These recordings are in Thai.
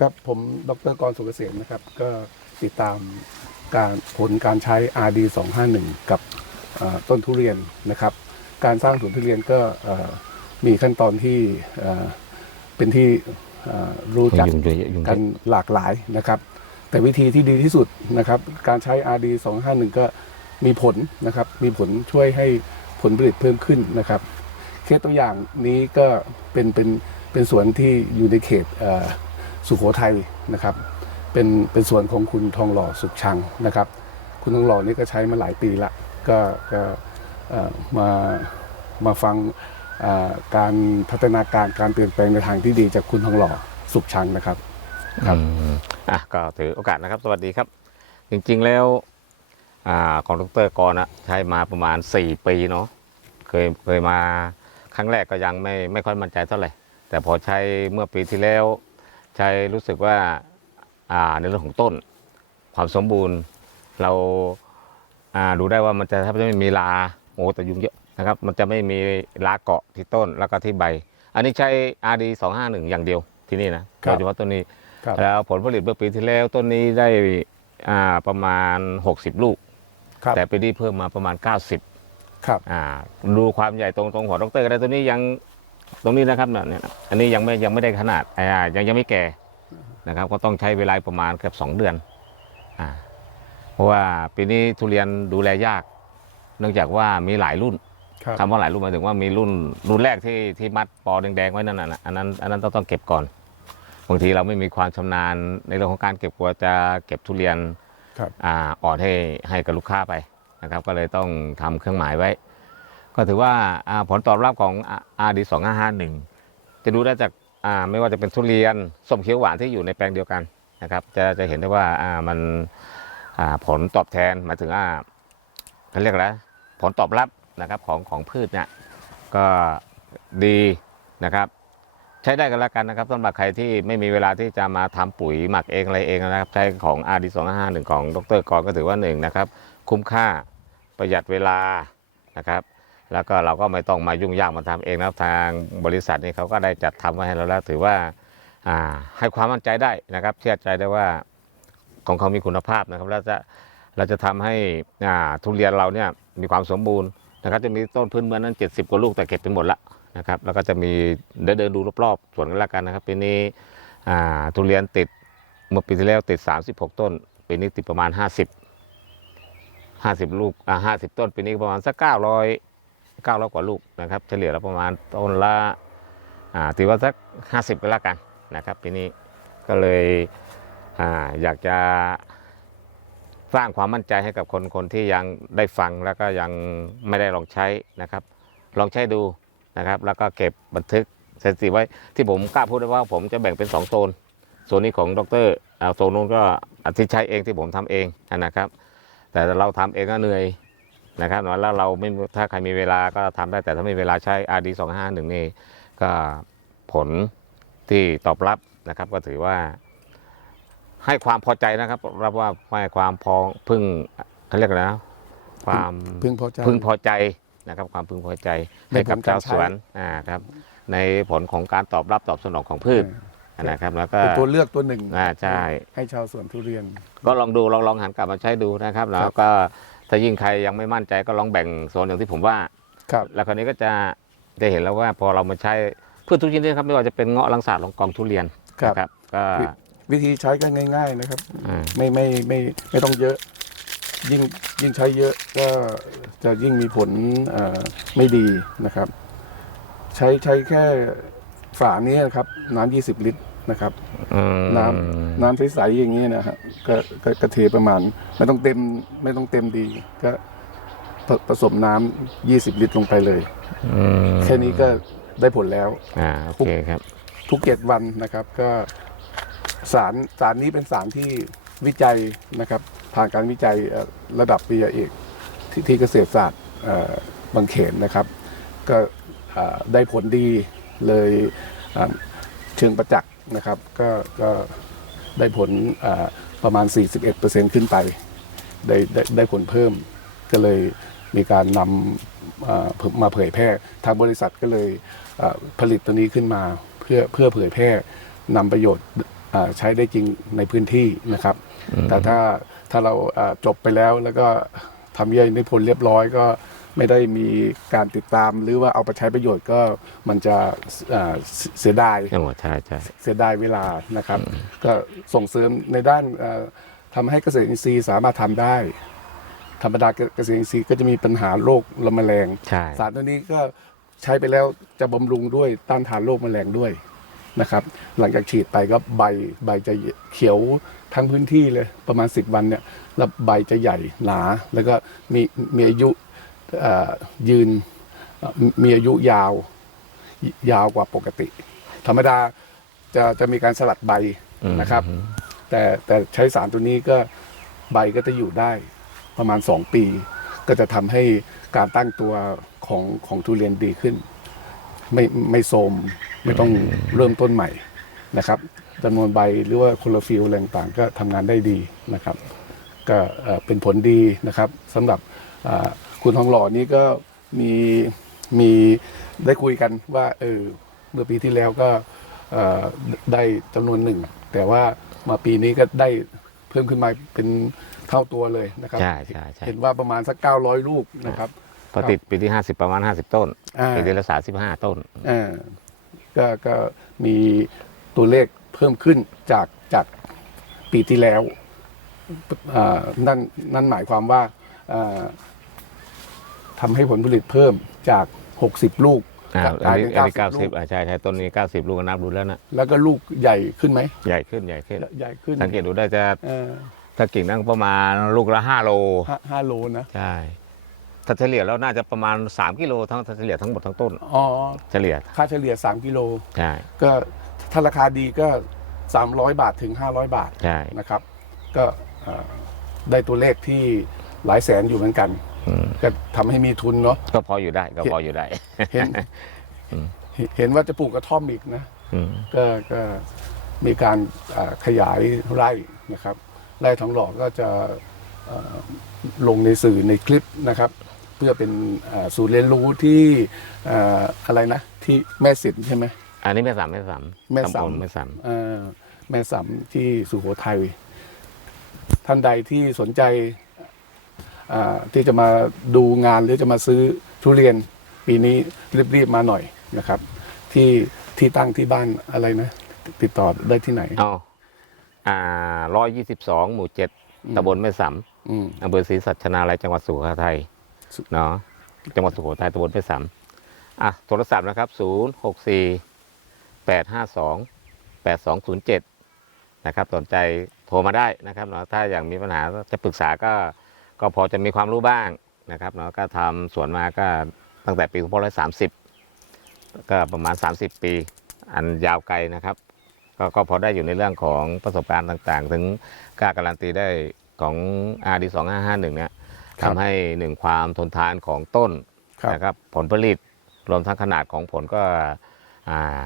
ครับผมดรกรสุกเกษมนะครับ ก็ติดตามการผลการใช้ RD 251 กับเอ่อต้นทุเรียนนะครับ การสร้างสวนทุเรียนก็เอ่อมีขั้นตอนที่เอ่อเป็นที่เอ่อรู้จักยุ่งเยอะยุ่งเยกัอะนหลากหลายนะครับ แต่วิธีที่ดีที่สุดนะครับ การใช้ RD 251 ก็มีผลนะครับ มีผลช่วยให้ผลผลิตเพิ่มขึ้นนะครับ เคสตัวอย่างนี้ก็เป็นเป็นเป็นสวนที่อยู่ในเขต สุโขทัยนะครับ เป็นเป็นส่วนของคุณทองหล่อสุขชังนะครับ คุณทองหล่อนี่ก็ใช้มาหลายปีละก็ก็มามาฟังการพัฒนาการการเปลี่ยนแปลงในทางที่ดีจากคุณทองหล่อสุขชังนะครับครับอะก็ถือโอกาสนะครับ สวัสดีครับ จริงๆแล้วอของดรกรนะใช้มาประมาณ 4 ปีเนาะเคยเคยมาครั้งแรกก็ยังไม่ไม่ค่อยมั่นใจเท่าไหร่ แต่พอใช้เมื่อปีที่แล้ว ใช้รู้สึกว่าอ่าในเรื่องของต้น ความสมบูรณ์เราอ่าดูได้ว่ามันจะถ้าไม่มีลาโอ้แต่ยุงเยอะนะครับ มันจะไม่มีลาเกาะที่ต้นแล้วก็ที่ใบ อันนี้ใช้ RD 251 อย่างเดียวที่นี่นะครับโดยเฉพาะต้นนี้ครับแล้วผลผลิตเมื่อปีที่แล้วต้นนี้ได้อ่าประมาณ 60 ลูกครับแต่ปีนี้เพิ่มมาประมาณ 90ครับอ่าดูความใหญ่ตรงตรงหัวดรก็ได้ตัวนี้ยัง ตรงนี้นะครับเนี่ยเนี่ยอันนี้ยังไม่ยังไม่ได้ขนาดอ่ายังยังไม่แก่นะครับ ก็ต้องใช้เวลาประมาณเกือบ2เดือนอ่าเพราะว่าปีนี้ทุเรียนดูแลยาก เนื่องจากว่ามีหลายรุ่นครับคำว่าหลายรุ่นหมายถึงว่ามีรุ่นรุ่นแรกที่ที่มัดปอแดงๆไว้นั่นน่ะอันนั้นอันนั้นต้องต้องเก็บก่อนบางทีเราไม่มีความชำนาญในเรื่องของการเก็บกลัวจะเก็บทุเรียนครับอ่าอ่อนให้ให้กับลูกค้าไปนะครับ ก็เลยต้องทำเครื่องหมายไว้ ก็ถือว่าผลตอบรับของ RD 2 5 5 1จะดูได้จากไม่ว่าจะเป็นทุเรียนส้มเขียวหวานที่อยู่ในแปลงเดียวกันนะครับ จะจะเห็นได้ว่ามันผลตอบแทนหมายถึงว่าเขาเรียกอะไรผลตอบรับนะครับของของพืชเนี่ยก็ดีนะครับ ใช้ได้กันแล้วกันนะครับสำหรับใครที่ไม่มีเวลาที่จะมาทำปุ๋ยหมักเองอะไรเองนะครับ ใช้ของ RD 2 5 1ของดรกรก็ถือว่าหนึ่งนะครับ คุ้มค่าประหยัดเวลานะครับ แล้วก็เราก็ไม่ต้องมายุ่งยากมาทำเองนะครับทางบริษัทนี่เขาก็ได้จัดทำไว้ให้เราแล้วถือว่าให้ความมั่นใจได้นะครับ เชื่อใจได้ว่าของเขามีคุณภาพนะครับแล้วจะเราจะทำให้ทุเรียนเราเนี่ยมีความสมบูรณ์นะครับจะมีต้นพื้นเมืองนั้น 70 กว่าลูกแต่เก็บไปหมดละนะครับแล้วก็จะมีเดินเดินดูรอบๆสวนกันแล้วกันนะครับปีนี้อ่ทุเรียนติดเมื่อปีที่แล้วติด 36 ต้นปีนี้ติดประมาณ 50 50 ลูกอ่า50 ต้นปีนี้ประมาณสัก900 900กว่าลูกนะครับ เฉลี่ยแล้วประมาณต้นละถือว่าสัก 50ไปแล้วกันนะครับปีนี้ก็เลยออยากจะสร้างความมั่นใจให้กับคนคนที่ยังได้ฟังแล้วก็ยังไม่ได้ลองใช้นะครับ ลองใช้ดูนะครับ แล้วก็เก็บบันทึกสถิติไว้ที่ผมกล้าพูดได้ว่าผมจะแบ่งเป็น 2 โซนโซนนี้ของดรโซนนู้นก็อาทิตย์ใช้เองที่ผมทำเองนะครับ แต่เราทำเองก็เหนื่อย นะครับแล้วเราไม่ถ้าใครมีเวลาก็ทำได้แต่ถ้าไม่มีเวลาใช้ RD 2 5 1นี่ก็ผลที่ตอบรับนะครับ ก็ถือว่า ให้ความพอใจนะครับรับว่าให้ความพอพึ่งเขาเรียกอะไรนะความพึงพอใจพึงพอใจนะครับ ความพึงพอใจในให้กับผลกาชารวใช้สวนอ่าครับ ในผลของการตอบรับตอบสนองของพืชนะครับแล้วก็เป็นตัวเลือกตัวหนึ่งอ่าใช่ให้ชาวสวนทุเรียน ก็ลองดูลองลองหันกลับมาใช้ดูนะครับ แล้วก็ ถ้ายิ่งใครยังไม่มั่นใจก็ลองแบ่งโซนอย่างที่ผมว่าครับแล้วคราวนี้ก็จะได้เห็นแล้วว่าพอเรามาใช้พืชทุกชนิดครับไม่ว่าจะเป็นเงาะลังสาดลองกองทุเรียนครับ นะครับก็วิธีใช้ก็ง่าย ๆนะครับอ่าไม่ไม่ไม่ไม่ต้องเยอะ ยิ่งยิ่งใช้เยอะก็จะยิ่งมีผลเอ่อไม่ดีนะครับ ใช้ใช้แค่ฝานี้นะครับ น้ำ20 ลิตร นะครับ อืมน้ำน้ำใสๆอย่างนี้นะฮะก็ก็ก็เทประมาณ ไม่ต้องเต็มไม่ต้องเต็มดี ก็ผผสมน้ำ20 ลิตรลงไปเลย อืมแค่นี้ก็ได้ผลแล้ว อ่าโอเคครับ ทุกเจ็ดวันนะครับก็สารสารนี้เป็นสารที่วิจัยนะครับผ่านการวิจัยเอ่อระดับปริญญาเอกที่ที่เกษตรศาสตร์เอ่อบางเขนนะครับ ก็เอ่อได้ผลดีเลยอ่าเชิงประจักษ์ นะครับก็ก็ได้ผลอ่าประมาณ 41%ขึ้นไปได้ได้ได้ผลเพิ่ม ก็เลยมีการนำอ่ามาเผยแพร่ทางบริษัทก็เลยอ่าผลิตตัวนี้ขึ้นมาเพื่อเพื่อเผยแพร่นำประโยชน์อ่าใช้ได้จริงในพื้นที่นะครับ แต่ถ้าถ้าเราอ่าจบไปแล้วแล้วก็ทำเยี่ยนิพนธ์เรียบร้อยก็ ไม่ได้มีการติดตามหรือว่าเอาไปใช้ประโยชน์ก็มันจะอ่าเสเสียดายจังหวัดใช่ใช่เสียดายเวลานะครับ ก็ส่งเสริมในด้านเอ่อทำให้เกษตรอินทรีย์สามารถทำได้ ธรรมดาเกษตรอินทรีย์ก็จะมีปัญหาโรคละแมลงใช่สารตัวนี้ก็ใช้ไปแล้วจะบำรุงด้วยต้านทานโรคแมลงด้วยนะครับ หลังจากฉีดไปก็ใบใบจะเขียวทั้งพื้นที่เลยประมาณ 10 วันเนี่ยแล้วใบจะใหญ่หนาแล้วก็มีมีอายุเอ่อ ยืนเอ่อมีอายุยาวยาวกว่าปกติ ธรรมดาจะจะมีการสลัดใบนะครับ แต่แต่ใช้สารตัวนี้ก็ใบก็จะอยู่ได้ประมาณ 2 ปี ก็จะทำให้การตั้งตัวของของทุเรียนดีขึ้น ไม่ไม่โทรมไม่ต้องเริ่มต้นใหม่นะครับจำนวนใบหรือว่าโคลอฟิลอะไรต่างๆก็ทำงานได้ดีนะครับ ก็เอ่อเป็นผลดีนะครับสำหรับอ่า คุณทองหล่อนี้ก็มีมีได้คุยกันว่าเออเมื่อปีที่แล้วก็เอ่อได้จำนวนหนึ่ง แต่ว่ามาปีนี้ก็ได้เพิ่มขึ้นมาเป็นเท่าตัวเลยนะครับ ใช่ใช่ใช่เห็นว่าประมาณสัก 900 ลูกนะครับพอติดปีที่ห้าสิบประมาณห้าสิบต้นอ่าปีที่ละสามสิบห้าต้นอ่าก็ก็มีตัวเลขเพิ่มขึ้นจากจากปีที่แล้วอ่านั่นนั่นหมายความว่าอ่า ทำให้ผลผลิตเพิ่มจาก 60 ลูกอ่ากับอักลานยนี้เป็นอันนี้เก้า90สิลูบกอ่าใช่ใช่ต้นนี้เก้าสิบลูกก็นับดูแล้วนะแล้วก็ลูกใหญ่ขึ้นไหมใหญ่ขึ้นใหญ่ขึ้น ใหญ่ขึ้นสังเกตดูได้จะเออถ้ากิ่งนั่งประมาณลูกละห้าโลห้าห้าโลนะใช่ถ้าเฉลี่ยแล้วน่าจะประมาณสามกิโลทั้งเฉลี่ยทั้งหมดทั้งต้น อ๋อเฉลี่ยค่าเฉลี่ย 3 กิโล ใช่ก็ถ้าราคาดีก็ 300 บาทถึง 500 บาทใช่นะครับ ก็เอ่อได้ตัวเลขที่หลายแสนอยู่เหมือนกันอืม ก็ทำให้มีทุนเนาะ ก็พออยู่ได้ก็พออยู่ได้ เห็น อืม เห็นว่าจะปลูกกระท่อมอีกนะ อืม ก็ก็มีการอ่าขยายไร่นะครับ ไร่ทองหล่อก็จะเอ่อลงในสื่อในคลิปนะครับ เพื่อเป็นอ่าศูนย์เรียนรู้ที่อ่าอะไรนะ ที่แม่สินใช่ไหม อันนี้แม่สามแม่สามแม่สาม ตำบลแม่สามเอ่อแม่สำที่สุโขทัยท่านใดที่สนใจอ่า ที่จะมาดูงานหรือจะมาซื้อทุเรียนปีนี้รีบๆมาหน่อยนะครับ ที่ที่ตั้งที่บ้านอะไรนะ ติดต่อได้ที่ไหนอ๋ออ่าร้อยยี่สิบสองหมู่เจ็ดตำบลแม่สามอืมอำเภอศรีสัชนาลัยจังหวัดสุโขทัยสุเนาะจังหวัดสุโขทัยตำบลแม่สามอะโทรศัพท์นะครับศูนย์หกสี่แปดห้าสองแปดสองศูนย์เจ็ดนะครับสนใจโทรมาได้นะครับเนาะถ้าอย่างมีปัญหาจะปรึกษาก็ ก็พอจะมีความรู้บ้างนะครับเนาะก็ทำสวนมาก็ตั้งแต่ปี2530 ก็ประมาณ 30 ปี อันยาวไกลนะครับก็ก็พอได้อยู่ในเรื่องของประสบการณ์ต่างๆ ถึงกล้าการันตีได้ของ RD 2551เนี่ยครับทำให้หนึ่งความทนทานของต้นครับนะครับผลผลิตรวมทั้งขนาดของผลก็อ่า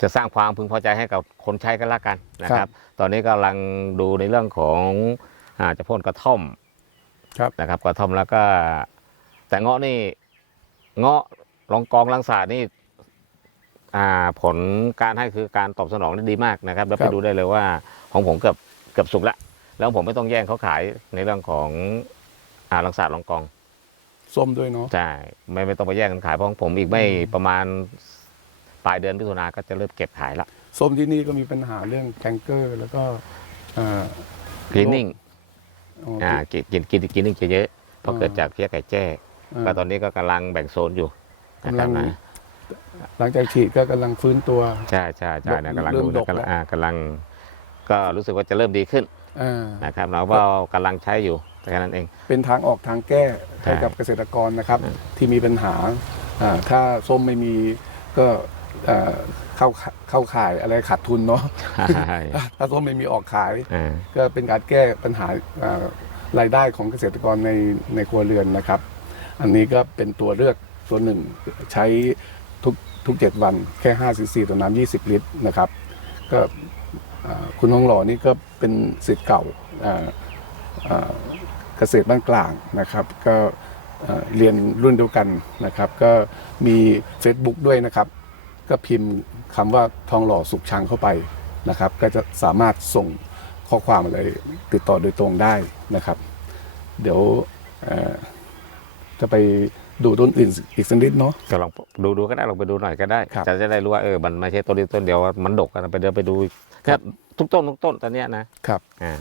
จะสร้างความพึงพอใจให้กับคนใช้กันละกันนะคครัรับบตอนนี้กำลังดูในเรื่องของอาจะพ่นกระท่อม ครับ นะครับกระท่อมแล้วก็ แต่เงาะนี่ เงาะลองกองลังสาดนี่อ่าผลการให้คือการตอบสนองได้ดีมากนะครับ แล้วคไปรับ ดูได้เลยว่าของผมเกือบเกือบสุกแล้วแล้วผมไม่ต้องแย่งเขาขายในเรื่องของอ่าลังสาดลองกองส้มด้วยเนาะ ใช่ไม่ไม่ต้องไปแย่งกันขายเพราะของผมอีกไม่ประมาณปลายเดือนพิถุนาก็จะเริ่มเก็บขายละส้มที่นี่ก็มีปัญหาเรื่องแคนเกอร์ แล้วก็อ่าคลีนนิ่งอ๋อ อ่ากินกินกินกินนิ่งจะเยอะเพราะอ่าเกิดจากเพี้ยไก่แจ้อ่าก็ตอนนี้ก็กำลังแบ่งโซนอยู่นะคกำลัรับงนะหลังจากฉีดก็กำลังฟื้นตัว ใช่ใช่ใช่นะกำลังเริ่ดูมดนะกกำลัแล้งวอ่ากำลัง ก็รู้สึกว่าจะเริ่มดีขึ้นอ่านะครับเราก็กำลังใช้อยู่แค่นั้นเอง เป็นทางออกทางแก้ใช่ให้กับเกษตรกรนะครับอืมที่มีปัญหาอ่าถ้าส้มไม่มีก็อ่า เข้าเข้าขายอะไรขาดทุนเนาะใช่ถ้าส้มไม่มีออกขายอ่าก็เป็นการแก้ปัญหาอ่ารายได้ของเกษตรกรในในครัวเรือนนะครับ อันนี้ก็เป็นตัวเลือกตัวหนึ่งใช้ทุกทุกเจ็ดวันแค่5ซีซีต่อน้ำ20 ลิตรนะครับ ก็อ่าคุณทองหล่อนี่ก็เป็นสิทธิ์เก่าอ่าอ่าเกษตรบ้านกลางนะครับ ก็เอ่อเรียนรุ่นเดียวกันนะครับ ก็มี Facebook ด้วยนะครับ ก็พิมพ์คำว่าทองหล่อสุขชังเข้าไปนะครับ ก็จะสามารถส่งข้อความอะไรติดต่อโดยตรงได้นะครับ เดี๋ยวเอ่อจะไปดูต้นอื่นอีกสักนิดเนาะก็ลองดูดูก็ได้ลองไปดูหน่อยก็ได้ครับจะจะได้รู้ว่าเออมันไม่ใช่ต้นเดียวต้นเดียวมันดกกันไปเดินไปดูแค่ทุกต้นทุกต้นตอนเนี้ยนะครับอ่า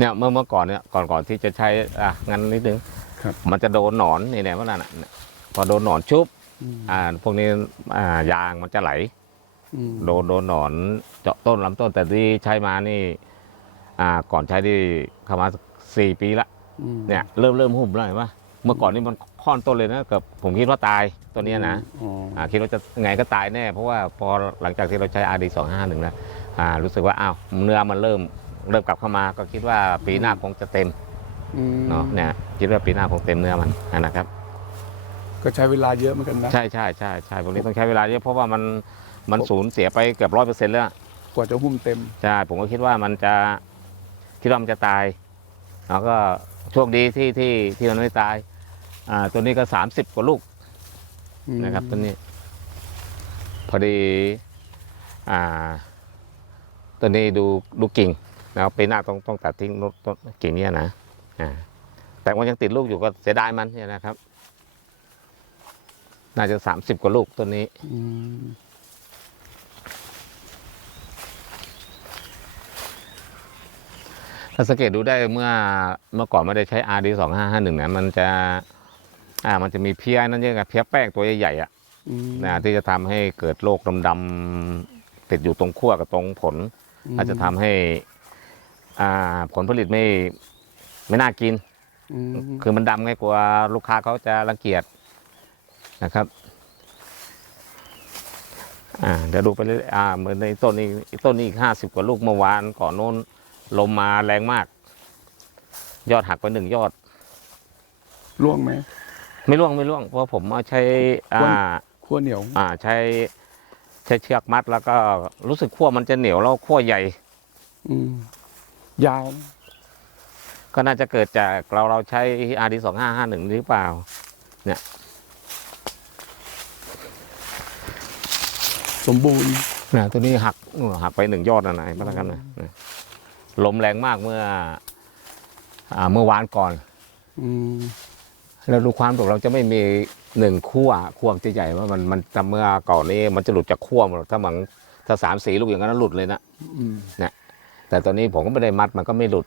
เนี่ยเมื่อเมื่อก่อนเนี่ยก่อนก่อนที่จะใช้อะงั้นนิดนึงครับมันจะโดนหนอนนี่แหละว่านั่นน่ะพอโดนหนอนชุบอ่าพวกนี้อ่ายางมันจะไหลอืมโดนโดนหนอนเจาะต้นลำต้นแต่ที่ใช้มานี่อ่าก่อนใช้ที่เข้ามาสี่ปีละอืมเนี่ยเริ่มเริ่มหุ่มแล้วเห็นปะเมื่อก่อนนี่มันค่อนต้นเลยนะกับผมคิดว่าตายตัวเนี้ยนะอ๋ออ่าคิดว่าจะไงก็ตายแน่ เพราะว่าพอหลังจากที่เราใช้ RD 2 5 1แล้วอ่ารู้สึกว่าอ้าวเนื้อมันเริ่ม เริ่มกลับเข้ามาก็คิดว่าปีหน้าคงจะเต็มอืมเนาะเนี่ยคิดว่าปีหน้าคงเต็มเนื้อมันนะครับ ก็ใช้เวลาเยอะเหมือนกันนะใช่ใช่ใช่ใช่พวกนี้ต้องใช้เวลาเยอะเพราะว่ามันมันสูญเสียไปเกือบร้อยเปอร์เซ็นต์แล้วกว่าจะหุ้มเต็ม ใช่ผมก็คิดว่ามันจะคิดว่ามันจะตายแล้วก็โชคดีที่ที่ที่มันไม่ตายอ่าตัวนี้ก็สามสิบกว่าลูกอืมนะครับตัวนี้ พอดี อ่าตัวนี้ดูดูกิ่ง นะครับปีหน้าต้องต้องตัดทิ้งต้นต้นกิ่งเนี้ยนะอ่าแต่มันยังติดลูกอยู่ก็เสียดายมันเนี่ยนะครับ น่าจะสามสิบกว่าลูกตัวนี้อืมถ้าสังเกตดูได้เมื่อเมื่อก่อนไม่ได้ใช้ RD สองห้าห้าหนึ่งนะมันจะ อ่า มันจะมีเพี้ยนั่นเองกับเพี้ยแป้งตัวใหญ่ๆอะอืมนะที่จะทำให้เกิดโรคดำๆติดอยู่ตรงขั้วกับตรงผล อาจจะทำให้ อ่าผลผลิตไม่ไม่น่ากินอืมคือมันดำไงกลัวลูกค้าเขาจะรังเกียจนะครับอ่าเดี๋ยวดูไปเรื่อยอ่าเหมือนในต้นนี้อีกต้นนี้อีกห้าสิบกว่าลูกเมื่อวานก่อนโน้นลมมาแรงมาก ยอดหักไปหนึ่งยอดล่วงไหมไม่ร่วงไม่ร่วง เพราะผมเอาใช้ขั้วอ่าขั้วเหนียวอ่าใช้ใช้เชือกมัดแล้วก็รู้สึกขั้วมันจะเหนียวแล้วขั้วใหญ่ อืม ยาว ก็น่าจะเกิดจากเราเราใช้ RD สองห้าห้าหนึ่งหรือเปล่าสมบูรณ์นะตัวนี้หักเออหักไปหนึ่งยอดนะนายพนักงานนะนะลมแรงมากเมื่ออ่าเมื่อวานก่อนอืมแล้วดูความถูกเราจะไม่มีหนึ่งขั้วขั้วมันจะใหญ่ว่ามันมันแต่เมื่อก่อนนี้มันจะหลุดจากขั้วหมดถ้ามันถ้าสามสีลูกอย่างนั้นหลุดเลยนะอืม แต่ตอนนี้ผมก็ไม่ได้มัดมันก็ไม่หลุด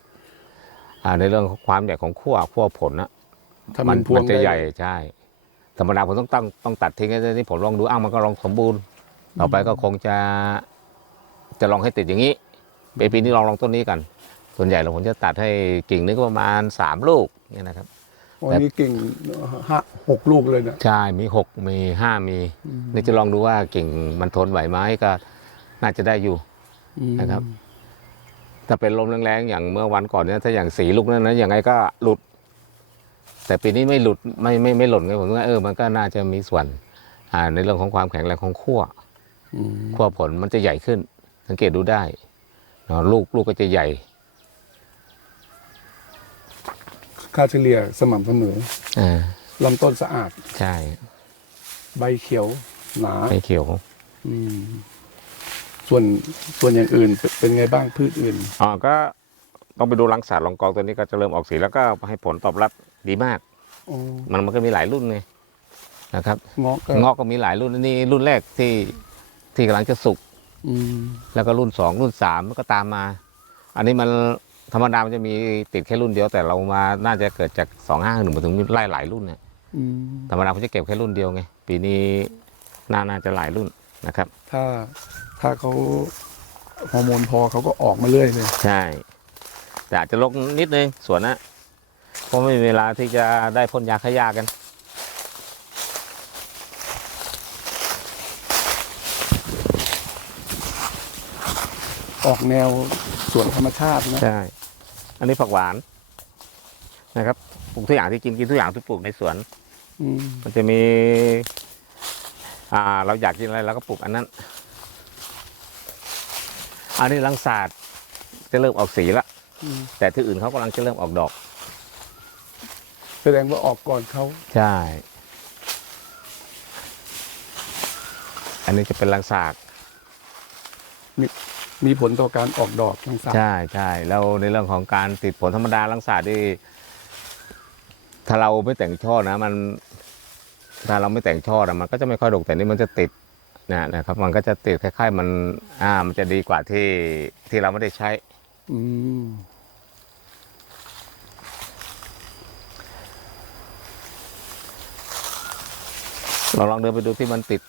อ่าในเรื่องของความใหญ่ของขั้วขั้วผลนะถ้ามัมันนพวมังจะได้ใหญ่ใช่ธรรมดาผมต้องตั้งต้องตัดทิ้งไอ้นี่ผมลองดูอ้าวมันก็ลองสมบูรณ์ ต่อไปก็คงจะจะลองให้ติดอย่างนี้ปีปีนี้ลองลองต้นนี้กัน ส่วนใหญ่เราผมจะตัดให้กิ่งนึงก็ประมาณสามลูกเนี่ยนะครับวันนี้กิ่งห้าหกลูกเลยนะใช่มีหกมีห้ามีอืมนี่จะลองดูว่ากิ่งมันทนไหวไหมก็น่าจะได้อยู่อืมนะครับ ถ้าเป็นลมแรงๆอย่างเมื่อวันก่อนเนี่ยถ้าอย่างสีลูกนั้นนะยังไงก็หลุด แต่ปีนี้ไม่หลุดไม่ไม่ไม่หล่นไงผมว่าเออมันก็น่าจะมีส่วนอ่าในเรื่องของความแข็งแรงของขั้วอืมขั้วผลมันจะใหญ่ขึ้น สังเกตดูได้เนาะลูกลูกก็จะใหญ่ ค่าเฉลี่ยสม่ำเสมออ่าลำต้นสะอาด ใช่ ใบเขียวหนา ไม่เขียว อืม ส่วนส่วนอย่างอื่นเป็นไงบ้างพืชอื่นอ๋อก็ต้องไปดูรังสารรองกองตัวนี้ก็จะเริ่มออกสีแล้วก็ให้ผลตอบรับดีมาก อ๋อมันมันก็มีหลายรุ่นไงนะครับเงาะก็งอกก็มีหลายรุ่นอันนี่รุ่นแรกที่ที่กำลังจะสุก อืมแล้วก็รุ่นสองรุ่นสามก็ตามมา อันนี้มันธรรมดามันจะมีติดแค่รุ่นเดียวแต่เรามาน่าจะเกิดจากสองห้าหนึ่งมาถึงไล่หลายรุ่นเนี่ยอืมธรรมดาเขาจะเก็บแค่รุ่นเดียวไงปีนี้น่าน่าจะหลายรุ่นนะครับ ถ้า ถ้าเขาฮอร์โมนพอเขาก็ออกมาเรื่อยเลยใช่ แต่อาจจะลกนิดนึงสวนนะเพราะไม่มีเวลาที่จะได้พ่นยาฆ่าหญ้ากัน ออกแนวสวนธรรมชาตินะใช่ อันนี้ผักหวานนะครับปลูกทุกอย่างที่กินกินทุกอย่างที่ปลูกในสวน อืม มันจะมี อ่า เราอยากกินอะไรเราก็ปลูกอันนั้น อันนี้ลังศาสตร์จะเริ่มออกสีละแต่ที่อื่นเขากำลังจะเริ่มออกดอก แสดงว่าออกก่อนเขาใช่ อันนี้จะเป็นลังสาก มีผลต่อการออกดอกทั้งสามใช่ใช่แล้วในเรื่องของการติดผลธรรมดาลังสาดที่ถ้าเราไม่แต่งช่อนะ มัน ถ้าเราไม่แต่งช่อนะมันก็จะไม่ค่อยดกแต่นี่มันจะติด นะนะครับมันก็จะติดคล้ายๆ มันอ่ามันจะดีกว่าที่ที่เราไม่ได้ใช้อืมเราลองเดินไปดูที่มันติด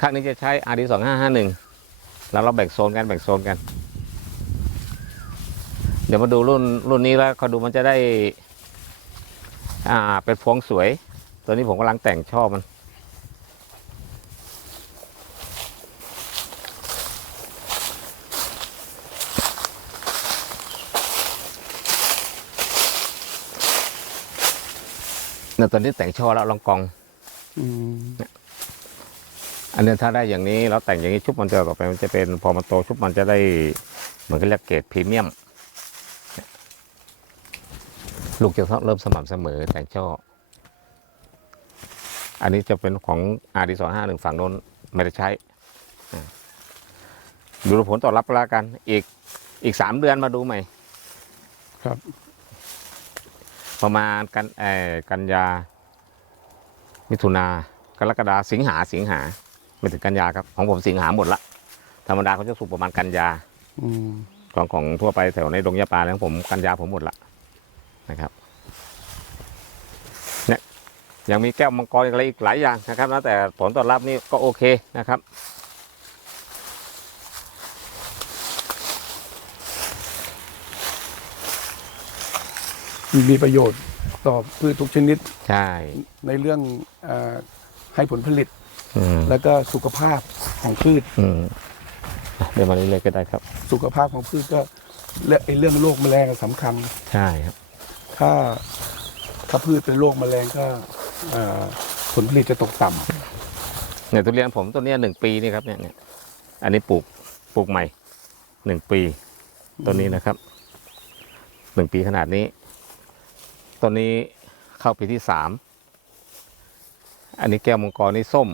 ข้างนี้จะใช้ RD สองห้าห้าหนึ่งแล้วเราแบ่งโซนกันแบ่งโซนกัน เดี๋ยวมาดูรุ่นรุ่นนี้แล้วเขาดูมันจะได้ อ่าเป็นพวงสวย ตัวนี้ผมกำลังแต่งช่อมัน เนี่ยตอนนี้แต่งช่อแล้วลองกอง อืมอันนี้ถ้าได้อย่างนี้แล้วแต่งอย่างนี้ชุบมันจะต่อไปมันจะเป็นพอมันโตชุบมันจะได้เหมือนกับเรียกเกรดพรีเมียม ลูกจะเริ่มสม่ำเสมอแต่งช่อ อันนี้จะเป็นของ RD สองห้าหนึ่งฝั่งโน้นไม่ได้ใช้อ่าดูผลตอบรับแล้วกัน อีกอีกสามเดือนมาดูใหม่ ครับ ประมาณกันเอ่อกันยา มิถุนากรกฎาสิงหาสิงหาไม่ถึงกันยาครับ ของผมสิงหาหมดละธรรมดาเขาจะสุกประมาณกันยาอของของทั่วไปแถวในดงยาปลาแล้วผมกันยาผมหมดละนะครับเนี่ยยังมีแก้วมังกรอะไรอีกหลายอย่างนะครับแล้วแต่ผลตอบรับนี่ก็โอเคนะครับ มีประโยชน์ต่อพืชทุกชนิดใช่ในเรื่องเออให้ผลผลิต อืมแล้วก็สุขภาพของพืช อืมอะเดี๋ยวมาเรื่อยๆก็ได้ครับ สุขภาพของพืชก็เรื่องไอ้เรื่องโรคแมลงสำคัญ ใช่ครับ ถ้าถ้าพืชเป็นโรคแมลงก็เอ่อผลผลิตจะตกต่ำเนี่ยทุเรียนผมต้นเนี้ยหนึ่งปีนี่ครับเนี่ยเนี่ยอันนี้ปลูกปลูกใหม่หนึ่งปีต้นนี้นะครับหนึ่งปีขนาดนี้ ต้นนี้เข้าปีที่สาม อันนี้แก้วมังกรนี่ส้ม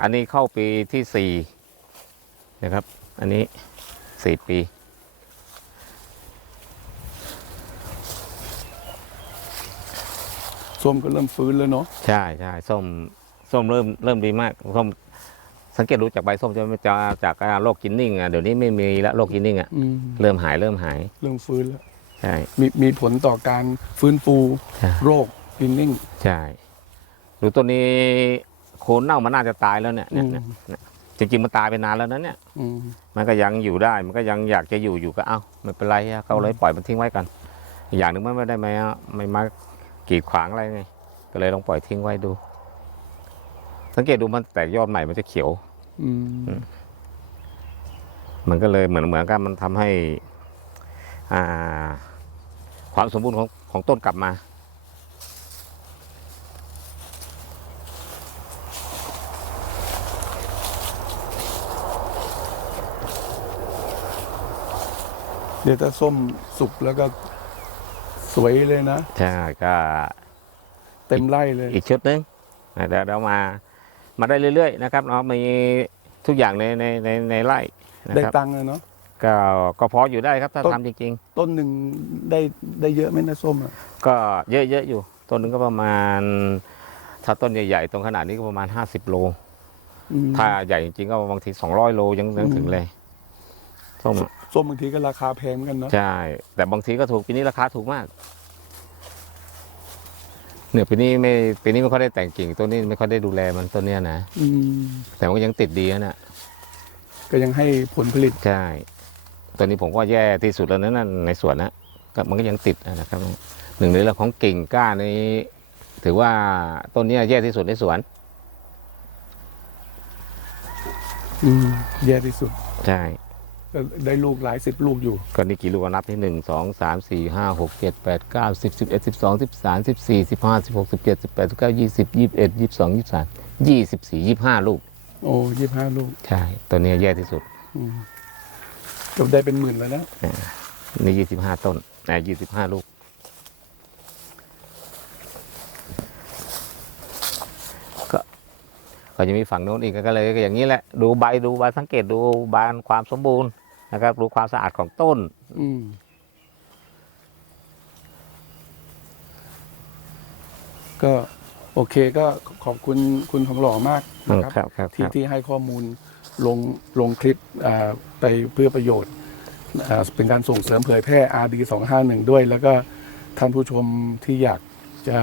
อันนี้เข้าปีที่สี่นะครับ อันนี้สี่ปี ส้มก็เริ่มฟื้นแล้วเนาะ ใช่ใช่ส้มส้มเริ่มเริ่มดีมากส้มสังเกตดูจากใบส้มจะไม่จะจากโรคกินนิ่งอะเดี๋ยวนี้ไม่มีละโรคกินนิ่งอะอืม เริ่มหายเริ่มหาย เริ่มฟื้นแล้ว ใช่ มีมีผลต่อการฟื้นฟูใช่ โรคกินนิ่ง ใช่ดูต้นนี้โคนเน่ามันน่าจะตายแล้วเนี่ยเนี่ยเนี่ยเนี่ยจริงๆมันตายไปนานแล้วนะเนี่ย อืมมันก็ยังอยู่ได้ มันก็ยังอยากจะอยู่อยู่ก็เอ้าไม่เป็นไรอะก็เลยปล่อยมันทิ้งไว้กันอีกอย่างหนึ่งมันไม่ได้มาไม่มากีดขวางอะไรไง ก็เลยลองปล่อยทิ้งไว้ดู สังเกตดูมันแตกยอดใหม่มันจะเขียว อืมมันก็เลยเหมือนเหมือนกันมันทำให้อ่า ความสมบูรณ์ของของต้นกลับมา เดี๋ยวถ้าส้มสุกแล้วก็สวยเลยนะ ใช่ก็เต็มไร่เลย อีกชุดหนึงนะเดี๋ยวเรามามาได้เรื่อยๆนะครับเนาะมีทุกอย่างในในในในไร่นะได้ครับตังค์เลยเนาะ ก็ก็พออยู่ได้ครับถ้าต้น ทำจริง ต้นหนึ่งได้ได้เยอะไหมนะส้มอะๆ ก็เยอะๆอยู่ ต้นหนึงก็ประมาณ ถ้าต้นใหญ่ๆ ตรงขนาดนี้ก็ประมาณ 50 โล อืม ถ้าใหญ่จริงๆก็บางที 200 โลยังยังถึงเลยส้มส้มบางทีก็ราคาแพงเหมือนกันเนาะใช่ แต่บางทีก็ถูกปีนี้ราคาถูกมาก เนี่ยปีนี้ไม่ปีนี้ไม่ค่อยได้แต่งกิ่งต้นนี้ไม่ค่อยได้ดูแลมันต้นเนี้ยนะ อืมแต่มันก็ยังติดดีนะน่ะก็ยังให้ผลผลิต ใช่ ตัวนี้ผมก็แย่ที่สุดแล้วนะนั่นในสวนนะก็มันก็ยังติดนะครับหนึ่งในเรื่องของกิ่งก้านนี้ ถือว่าต้นเนี้ยแย่ที่สุดในสวนอืมแย่ที่สุด ใช่ก็ได้ลูกหลายสิบลูกอยู่ก็นี่กี่ลูกก็นับที่หนึ่งสองสามสี่ห้าหกเจ็ดแปดเก้าสิบสิบเอ็ดสิบสองสิบสามสิบสี่สิบห้าสิบหกสิบเจ็ดสิบแปดสิบเก้ายี่สิบยี่สิบเอ็ดยี่สิบสองยี่สิบสามยี่สิบสี่ยี่สิบห้าลูก โอ้ยี่ห้าลูก ใช่ ตัวเนี้ยแย่ที่สุด อืมก็ได้เป็นหมื่นแล้วนะนี่ยี่สิบห้าต้นอ่ายี่สิบห้าลูก ก็ก็จะมีฝั่งโน้นอีกก็เลยอย่างนี้แหละ ดูใบดูใบสังเกตดูบานความสมบูรณ์นะครับ ดูความสะอาดของต้น อืมก็โอเคก็ขอบคุณคุณทองหล่อมากนะครับครับครับที่ครับที่ให้ข้อมูล ลงลงคลิปไปเพื่อประโยชน์ เป็นการส่งเสริมเผยแพร่ RD 251 ด้วย แล้วก็ท่านผู้ชมที่อยากจะ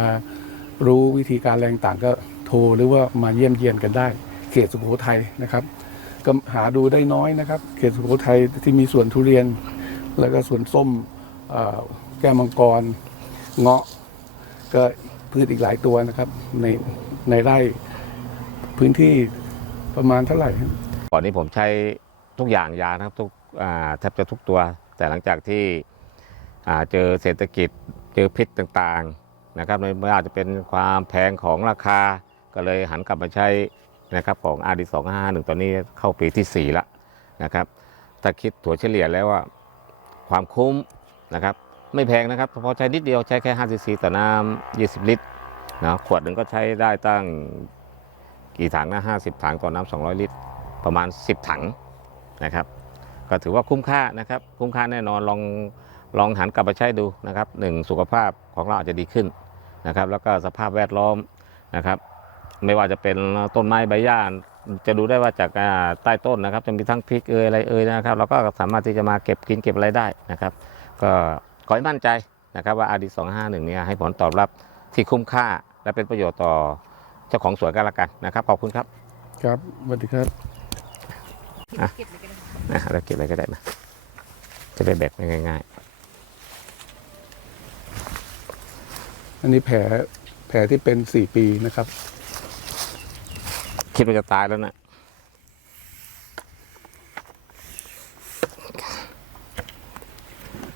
รู้วิธีการแรงต่างก็โทรหรือว่ามาเยี่ยมเยียนกันได้ เขตสุโขทัยนะครับก็หาดูได้น้อยนะครับ เขตสุโขทัยที่มีสวนทุเรียน แล้วก็สวนส้มแก้มังกรเงาะ ก็พืชอีกหลายตัวนะครับ ในในไร่พื้นที่ประมาณเท่าไหร่ ก่อนนี้ผมใช้ทุกอย่างยานะครับทุกแทบจะทุกตัว แต่หลังจากที่เจอเศรษฐกิจเจอพิษต่างๆนะครับไม่ไม่ว่าจจะเป็นความแพงของราคาก็เลยหันกลับมาใช้นะครับของ RD 2 5 1ตอนนี้เข้าปีที่4แล้วนะครับถ้าคิดถั่วเฉลี่ยแล้วว่าความคุ้มนะครับไม่แพงนะครับพราะใช้นิดเดียวใช้แค่5ซีซีต่อน้ำ20 ลิตรนะขวดหนึ่งก็ใช้ได้ตั้งกี่ถังนะ50 ถังต่อน้ำ200 ลิตร ประมาณ 10 ถังนะครับ ก็ถือว่าคุ้มค่านะครับ คุ้มค่าแน่นอนลองลองหันกลับมาใช้ดูนะครับหนึ่งสุขภาพของเราอาจจะดีขึ้นนะครับ แล้วก็สภาพแวดล้อมนะครับ ไม่ว่าจะเป็นต้นไม้ใบหญ้าจะดูได้ว่าจากใต้ต้นนะครับ จะมีทั้งพริกเอยอะไรเอยนะครับเราก็สามารถที่จะมาเก็บกินเก็บอะไรได้นะครับ ก็ขอให้มั่นใจนะครับว่า RD 251เนี่ยให้ผลตอบรับที่คุ้มค่าและเป็นประโยชน์ต่อเจ้าของสวนกันละกันนะครับขอบคุณครับ ครับสวัสดีครับ เก็บเลยก็ได้นะเราเก็บอะไรก็ได้มาจะได้แบกได้ง่ายอันนี้แผลแผลที่เป็นสี่ปีนะครับๆคิดว่าจะตายแล้วนะ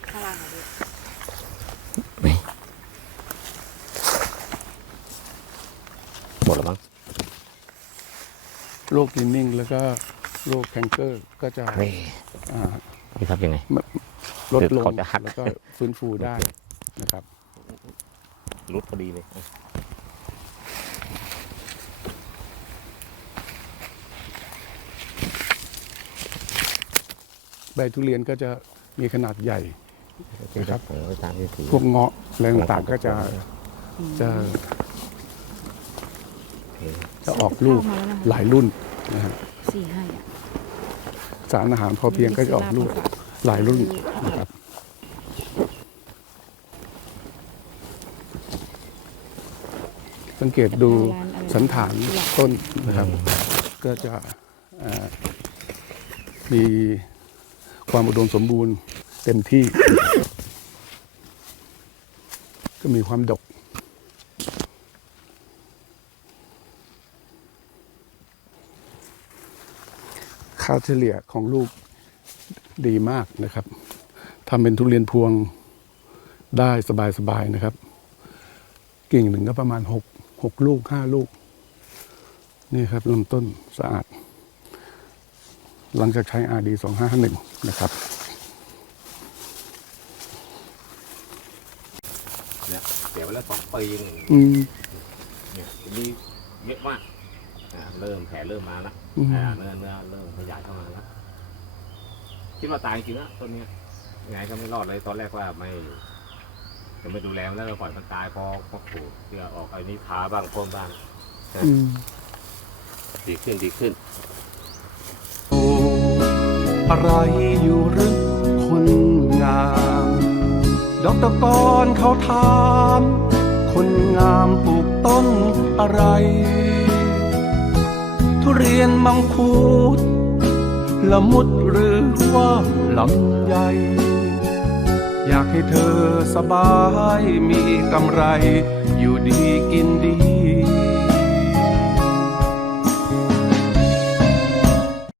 ข้างล่างเอาด้วยหมดแล้วมั้ง โรคลินนิ่งแล้วก็ โรคแคนเกอร์ก็จะนี่อ่านี่ครับยังไง ลดลงเขาจะหัก แล้วก็ฟื้นฟูได้นะครับ รุดพอดีเลย ใบทุเรียนก็จะมีขนาดใหญ่ ครับเออตามที่ถือพวกเงาะอะไรต่างๆก็จะจะโอเคจะออกลูกเข้ามาแล้วนะคะหลายรุ่นนะฮะสี่ให้อะ สารอาหารพอเพียงก็จะออกลูกหลายรุ่นนะครับสังเกตดูสันฐานต้นนะครับ ก็จะอ่ามีความอุดมสมบูรณ์เต็มที่ ก็มีความดก ค่าเฉลี่ยของลูกดีมากนะครับทำเป็นทุเรียนพวงได้สบายๆนะครับ กิ่งหนึ่งก็ประมาณหกหกลูกห้าลูก นี่ครับลำต้นสะอาด หลังจากใช้ RD 251นะครับเนี่ยเสียไปแล้วสองปีหนึ่งอืมเนี่ยมีเยอะมากอ่า เริ่มแผลเริ่มมาแล้วอืม อ่าเนื้อเนื้อเริ่มขยายเข้ามาแล้วคิดว่าตายจริงนะต้นเนี้ยยังไงก็ไม่รอดเลยตอนแรกว่าไม่จะไม่ดูแลมันแล้วเราปล่อยมันตายพอพอปลูกเพื่อออกไอ้นี่ทาบ้างพ่นบ้าง อืม ดีขึ้นดีขึ้น อะไรอยู่หรือคนงามดอกตะกอนเขาถาม คนงามปลูกต้นอะไร ทุเรียนมังคุดละมุดหรือว่าลำไยอยากให้เธอสบายมีกำไรอยู่ดีกินดี